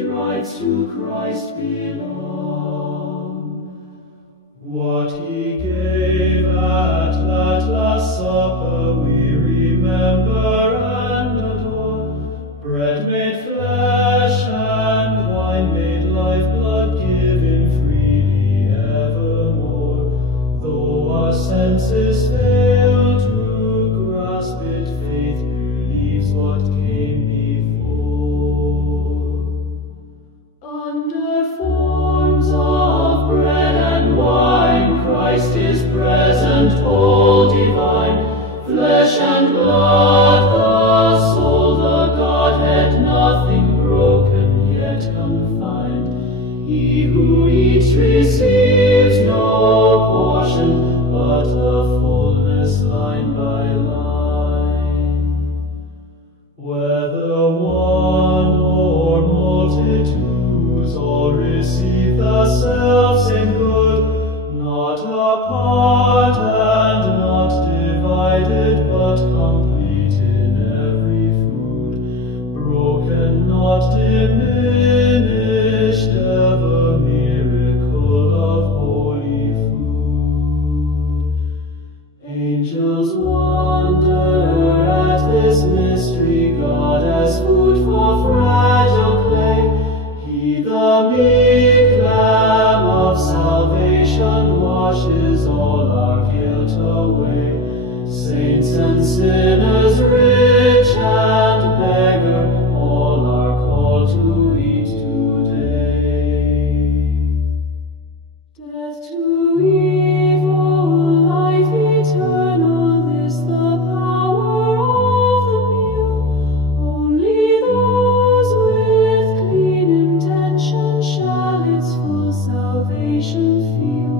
sacred rites to Christ belong. What he gave at that Last Supper we remember and adore. Bread made flesh and wine made life, blood given freely evermore. Though our senses fail to grasp it, faith believes what came before. Under forms of bread and wine, Christ is present, all divine. Flesh and blood, the soul, the Godhead, nothing broken yet confined. He who eats receives no portion, but the fullness line by line. Whether one or multitudes, all receive the self-same good, not apart and not divided, but complete in every food, broken, not diminished, ever miracle of holy food. Angels wonder at this mystery, God as food for fragile clay. He, the meek Lamb of salvation, washes all our guilt away. Saints and sinners, rich and beggar, all are called to eat today. Death to evil, life eternal, this the power of the meal. Only those with clean intention shall its full salvation feel.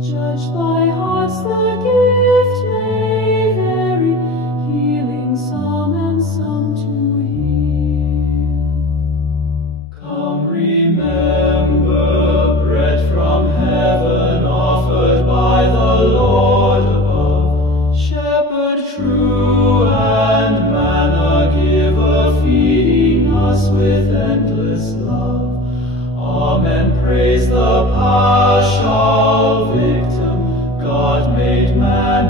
Judged by hearts the gift may vary, healing some and some to heal. Come, remember bread from heaven offered by the Lord above. Shepherd true and manna giver, feeding us with endless love. Amen. Praise the paschal victim, God made man